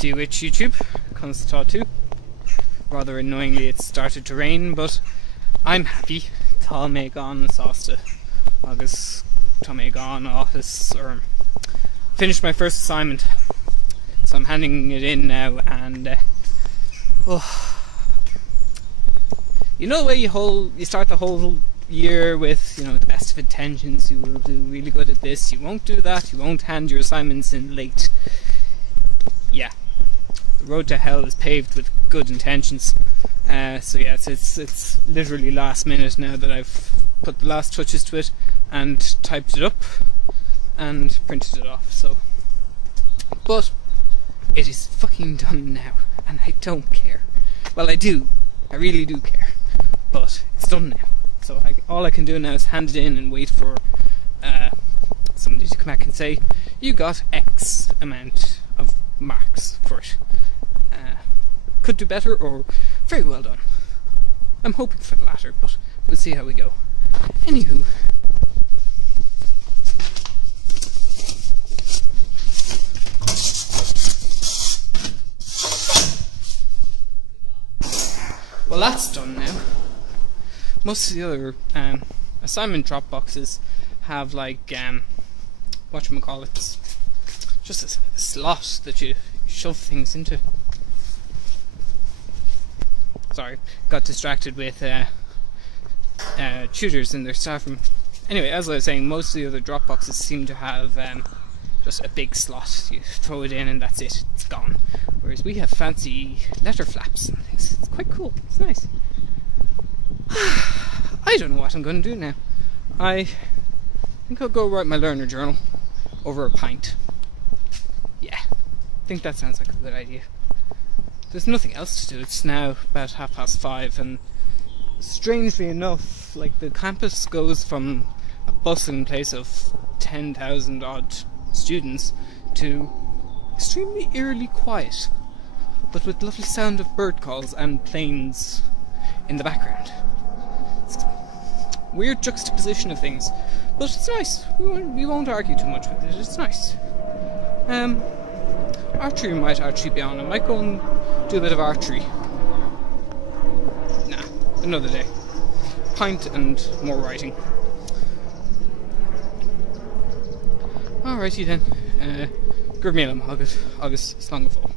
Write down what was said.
Duit YouTube, conas too. Rather annoyingly, it started to rain, but I'm happy. Tá mé gán sásta agus tá mé gán office, or finished my first assignment, so I'm handing it in now. And you know the way you start the whole year with, the best of intentions. You will do really good at this, you won't do that, you won't hand your assignments in late. Yeah, the road to hell is paved with good intentions. So yeah, it's literally last minute now that I've put the last touches to it and typed it up and printed it off. So, but it is fucking done now, and I don't care. Well, I do, I really do care, but it's done now. So all I can do now is hand it in and wait for somebody to come back and say, you got X amount of marks for it. Could do better, or very well done. I'm hoping for the latter, but we'll see how we go. Anywho, well, that's done now. Most of the other assignment drop boxes have whatchamacallit, just a slot that you shove things into. Sorry, got distracted with tutors in their staff room. Anyway, as I was saying, most of the other drop boxes seem to have just a big slot. You throw it in and that's it, it's gone. Whereas we have fancy letter flaps and things. It's quite cool, it's nice. I don't know what I'm going to do now. I think I'll go write my learner journal over a pint. Yeah, I think that sounds like a good idea. There's nothing else to do. It's now about 5:30, and strangely enough, the campus goes from a bustling place of 10,000 odd students to extremely eerily quiet, but with lovely sound of bird calls and planes in the background. It's a weird juxtaposition of things, but it's nice. We won't argue too much with it. It's nice. Archery might actually be on. I might go and do a bit of archery. Nah, another day. Pint and more writing. Alrighty then. Gur míle agus slán go fóill.